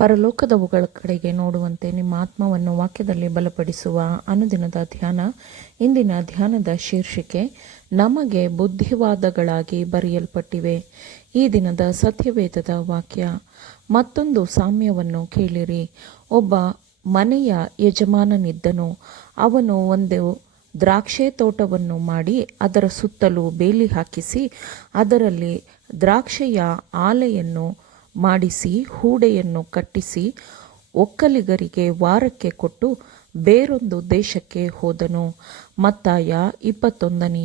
ಪರಲೋಕದವುಗಳ ಕಡೆಗೆ ನೋಡುವಂತೆ ನಿಮ್ಮ ಆತ್ಮವನ್ನು ವಾಕ್ಯದಲ್ಲಿ ಬಲಪಡಿಸುವ ಅನುದಿನದ ಧ್ಯಾನ. ಇಂದಿನ ಧ್ಯಾನದ ಶೀರ್ಷಿಕೆ ನಮಗೆ ಬುದ್ಧಿವಾದಗಳಾಗಿ ಬರೆಯಲ್ಪಟ್ಟಿವೆ. ಈ ದಿನದ ಸತ್ಯವೇದದ ವಾಕ್ಯ. ಮತ್ತೊಂದು ಸಾಮ್ಯವನ್ನು ಕೇಳಿರಿ. ಒಬ್ಬ ಮನೆಯ ಯಜಮಾನನಿದ್ದನು. ಅವನು ಒಂದು ದ್ರಾಕ್ಷೆ ತೋಟವನ್ನು ಮಾಡಿ ಅದರ ಸುತ್ತಲೂ ಬೇಲಿ ಹಾಕಿಸಿ ಅದರಲ್ಲಿ ದ್ರಾಕ್ಷೆಯ ಆಲೆಯನ್ನು ಮಾಡಿಸಿ ಹೂಡೆಯನ್ನು ಕಟ್ಟಿಸಿ ಒಕ್ಕಲಿಗರಿಗೆ ವಾರಕ್ಕೆ ಕೊಟ್ಟು ಬೇರೊಂದು ದೇಶಕ್ಕೆ ಹೋದನು. ಮತ್ತಾಯ 21ನೇ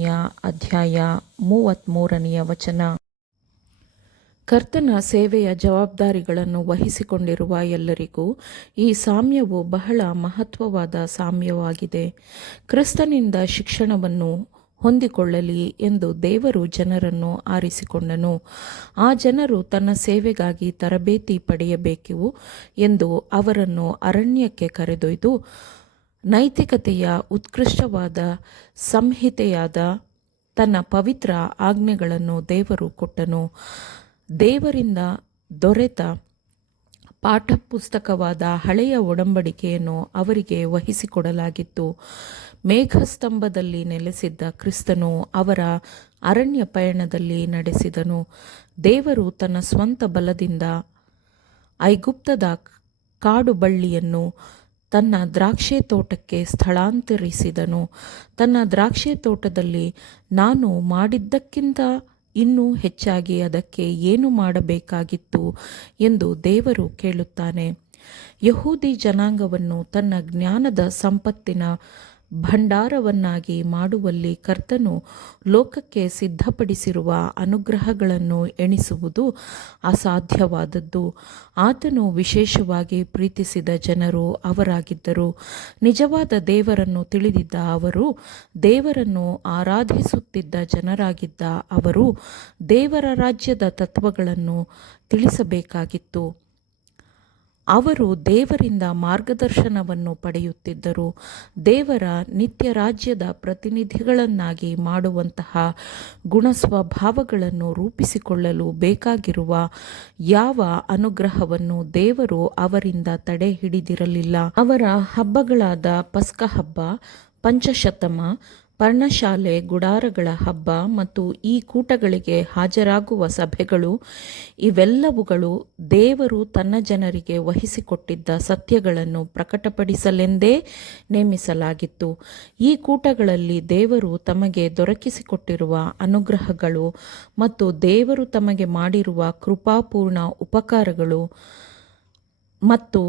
ಅಧ್ಯಾಯ 33ನೇ ವಚನ. ಕರ್ತನ ಸೇವೆಯ ಜವಾಬ್ದಾರಿಗಳನ್ನು ವಹಿಸಿಕೊಂಡಿರುವ ಎಲ್ಲರಿಗೂ ಈ ಸಾಮ್ಯವು ಬಹಳ ಮಹತ್ವವಾದ ಸಾಮ್ಯವಾಗಿದೆ. ಕ್ರಿಸ್ತನಿಂದ ಶಿಕ್ಷಣವನ್ನು ಹೊಂದಿಕೊಳ್ಳಲಿ ಎಂದು ದೇವರು ಜನರನ್ನು ಆರಿಸಿಕೊಂಡನು. ಆ ಜನರು ತನ್ನ ಸೇವೆಗಾಗಿ ತರಬೇತಿ ಪಡೆಯಬೇಕು ಎಂದು ಅವರನ್ನು ಅರಣ್ಯಕ್ಕೆ ಕರೆದೊಯ್ದು ನೈತಿಕತೆಯ ಉತ್ಕೃಷ್ಟವಾದ ಸಂಹಿತೆಯಾದ ತನ್ನ ಪವಿತ್ರ ಆಜ್ಞೆಗಳನ್ನು ದೇವರು ಕೊಟ್ಟನು. ದೇವರಿಂದ ದೊರೆತ ಪಾಠಪುಸ್ತಕವಾದ ಹಳೆಯ ಒಡಂಬಡಿಕೆಯನ್ನು ಅವರಿಗೆ ವಹಿಸಿಕೊಡಲಾಗಿತ್ತು. ಮೇಘಸ್ತಂಭದಲ್ಲಿ ನೆಲೆಸಿದ್ದ ಕ್ರಿಸ್ತನು ಅವರ ಅರಣ್ಯ ಪಯಣದಲ್ಲಿ ನಡೆಸಿದನು. ದೇವರು ತನ್ನ ಸ್ವಂತ ಬಲದಿಂದ ಐಗುಪ್ತದ ಕಾಡು ಬಳ್ಳಿಯನ್ನು ತನ್ನ ದ್ರಾಕ್ಷೆ ತೋಟಕ್ಕೆ ಸ್ಥಳಾಂತರಿಸಿದನು. ತನ್ನ ದ್ರಾಕ್ಷೆ ತೋಟದಲ್ಲಿ ನಾನು ಮಾಡಿದ್ದಕ್ಕಿಂತ ಇನ್ನೂ ಹೆಚ್ಚಾಗಿ ಅದಕ್ಕೆ ಏನು ಮಾಡಬೇಕಾಗಿತ್ತು ಎಂದು ದೇವರು ಕೇಳುತ್ತಾನೆ. ಯಹೂದಿ ಜನಾಂಗವನ್ನು ತನ್ನ ಜ್ಞಾನದ ಸಂಪತ್ತಿನ ಭಂಡಾರವನ್ನಾಗಿ ಮಾಡುವಲ್ಲಿ ಕರ್ತನು ಲೋಕಕ್ಕೆ ಸಿದ್ಧಪಡಿಸಿರುವ ಅನುಗ್ರಹಗಳನ್ನು ಎಣಿಸುವುದು ಅಸಾಧ್ಯವಾದದ್ದು. ಆತನು ವಿಶೇಷವಾಗಿ ಪ್ರೀತಿಸಿದ ಜನರು ಅವರಾಗಿದ್ದರು. ನಿಜವಾದ ದೇವರನ್ನು ತಿಳಿದಿದ್ದ ಅವರು, ದೇವರನ್ನು ಆರಾಧಿಸುತ್ತಿದ್ದ ಜನರಾಗಿದ್ದ ಅವರು ದೇವರ ರಾಜ್ಯದ ತತ್ವಗಳನ್ನು ತಿಳಿಸಬೇಕಾಗಿತ್ತು. ಅವರು ದೇವರಿಂದ ಮಾರ್ಗದರ್ಶನವನ್ನು ಪಡೆಯುತ್ತಿದ್ದರು. ದೇವರ ನಿತ್ಯ ರಾಜ್ಯದ ಪ್ರತಿನಿಧಿಗಳನ್ನಾಗಿ ಮಾಡುವಂತಹ ಗುಣಸ್ವಭಾವಗಳನ್ನು ರೂಪಿಸಿಕೊಳ್ಳಲು ಬೇಕಾಗಿರುವ ಯಾವ ಅನುಗ್ರಹವನ್ನು ದೇವರು ಅವರಿಂದ ತಡೆ ಹಿಡಿದಿರಲಿಲ್ಲ. ಅವರ ಹಬ್ಬಗಳಾದ ಪಸ್ಕ ಹಬ್ಬ, ಪಂಚಶತಮ, ಪರ್ಣಶಾಲೆ, ಗುಡಾರಗಳ ಹಬ್ಬ ಮತ್ತು ಈ ಕೂಟಗಳಿಗೆ ಹಾಜರಾಗುವ ಸಭೆಗಳು ಇವೆಲ್ಲವುಗಳು ದೇವರು ತನ್ನ ಜನರಿಗೆ ವಹಿಸಿಕೊಟ್ಟಿದ್ದ ಸತ್ಯಗಳನ್ನು ಪ್ರಕಟಪಡಿಸಲೆಂದೇ ನೇಮಿಸಲಾಗಿತ್ತು. ಈ ಕೂಟಗಳಲ್ಲಿ ದೇವರು ತಮಗೆ ದೊರಕಿಸಿಕೊಟ್ಟಿರುವ ಅನುಗ್ರಹಗಳು ಮತ್ತು ದೇವರು ತಮಗೆ ಮಾಡಿರುವ ಕೃಪಾಪೂರ್ಣ ಉಪಕಾರಗಳು ಮತ್ತು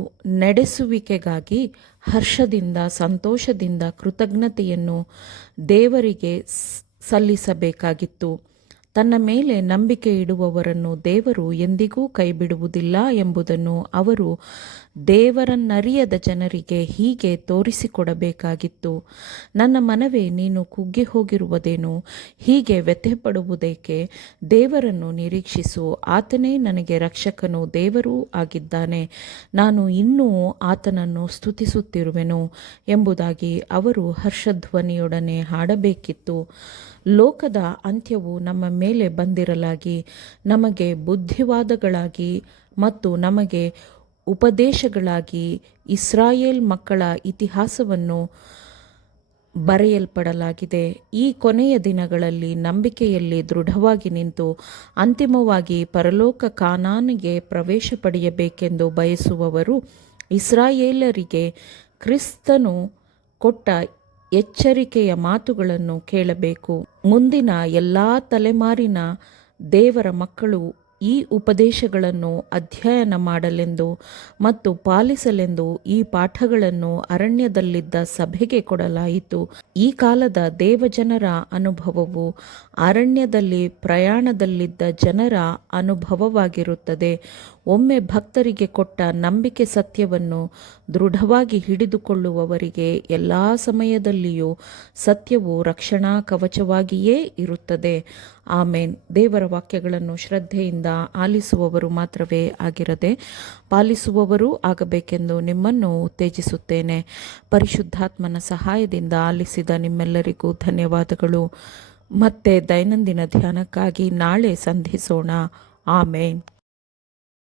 ನಡೆಸುವಿಕೆಗಾಗಿ ಹರ್ಷದಿಂದ ಸಂತೋಷದಿಂದ ಕೃತಜ್ಞತೆಯನ್ನು ದೇವರಿಗೆ ಸಲ್ಲಿಸಬೇಕಾಗಿತ್ತು. ತನ್ನ ಮೇಲೆ ನಂಬಿಕೆ ಇಡುವವರನ್ನು ದೇವರು ಎಂದಿಗೂ ಕೈಬಿಡುವುದಿಲ್ಲ ಎಂಬುದನ್ನು ಅವರು ದೇವರನ್ನರಿಯದ ಜನರಿಗೆ ಹೀಗೆ ತೋರಿಸಿಕೊಡಬೇಕಾಗಿತ್ತು. ನನ್ನ ಮನವೇ, ನೀನು ಕುಗ್ಗಿ ಹೋಗಿರುವುದೇನು? ಹೀಗೆ ವ್ಯಥೆಪಡುವುದೇಕೆ? ದೇವರನ್ನು ನಿರೀಕ್ಷಿಸು. ಆತನೇ ನನಗೆ ರಕ್ಷಕನೂ ದೇವರೂ ಆಗಿದ್ದಾನೆ. ನಾನು ಇನ್ನೂ ಆತನನ್ನು ಸ್ತುತಿಸುತ್ತಿರುವೆನು ಎಂಬುದಾಗಿ ಅವರು ಹರ್ಷಧ್ವನಿಯೊಡನೆ ಹಾಡಬೇಕಿತ್ತು. ಲೋಕದ ಅಂತ್ಯವು ನಮ್ಮ ಮೇಲೆ ಬಂದಿರಲಾಗಿ ನಮಗೆ ಬುದ್ಧಿವಾದಗಳಾಗಿ ಮತ್ತು ನಮಗೆ ಉಪದೇಶಗಳಾಗಿ ಇಸ್ರಾಯೇಲ್ ಮಕ್ಕಳ ಇತಿಹಾಸವನ್ನು ಬರೆಯಲ್ಪಡಲಾಗಿದೆ. ಈ ಕೊನೆಯ ದಿನಗಳಲ್ಲಿ ನಂಬಿಕೆಯಲ್ಲಿ ದೃಢವಾಗಿ ನಿಂತು ಅಂತಿಮವಾಗಿ ಪರಲೋಕ ಕಾನಾನಿಗೆ ಪ್ರವೇಶ ಪಡೆಯಬೇಕೆಂದು ಬಯಸುವವರು ಇಸ್ರಾಯೇಲರಿಗೆ ಕ್ರಿಸ್ತನು ಕೊಟ್ಟ ಎಚ್ಚರಿಕೆಯ ಮಾತುಗಳನ್ನು ಕೇಳಬೇಕು. ಮುಂದಿನ ಎಲ್ಲ ತಲೆಮಾರಿನ ದೇವರ ಮಕ್ಕಳು ಈ ಉಪದೇಶಗಳನ್ನು ಅಧ್ಯಯನ ಮಾಡಲೆಂದು ಮತ್ತು ಪಾಲಿಸಲೆಂದು ಈ ಪಾಠಗಳನ್ನು ಅರಣ್ಯದಲ್ಲಿದ್ದ ಸಭೆಗೆ ಕೊಡಲಾಯಿತು. ಈ ಕಾಲದ ದೇವಜನರ ಅನುಭವವು ಅರಣ್ಯದಲ್ಲಿ ಪ್ರಯಾಣದಲ್ಲಿದ್ದ ಜನರ ಅನುಭವವಾಗಿರುತ್ತದೆ. ಒಮ್ಮೆ ಭಕ್ತರಿಗೆ ಕೊಟ್ಟ ನಂಬಿಕೆ ಸತ್ಯವನ್ನು ದೃಢವಾಗಿ ಹಿಡಿದುಕೊಳ್ಳುವವರಿಗೆ ಎಲ್ಲ ಸಮಯದಲ್ಲಿಯೂ ಸತ್ಯವು ರಕ್ಷಣಾ ಕವಚವಾಗಿಯೇ ಇರುತ್ತದೆ. ಆಮೇನ್. ದೇವರ ವಾಕ್ಯಗಳನ್ನು ಶ್ರದ್ಧೆಯಿಂದ ಆಲಿಸುವವರು ಮಾತ್ರವೇ ಆಗಿರದೆ ಪಾಲಿಸುವವರೂ ಆಗಬೇಕೆಂದು ನಿಮ್ಮನ್ನು ಉತ್ತೇಜಿಸುತ್ತೇನೆ. ಪರಿಶುದ್ಧಾತ್ಮನ ಸಹಾಯದಿಂದ ಆಲಿಸಿದ ನಿಮ್ಮೆಲ್ಲರಿಗೂ ಧನ್ಯವಾದಗಳು. ಮತ್ತೆ ದೈನಂದಿನ ಧ್ಯಾನಕ್ಕಾಗಿ ನಾಳೆ ಸಂಧಿಸೋಣ. ಆಮೇನ್.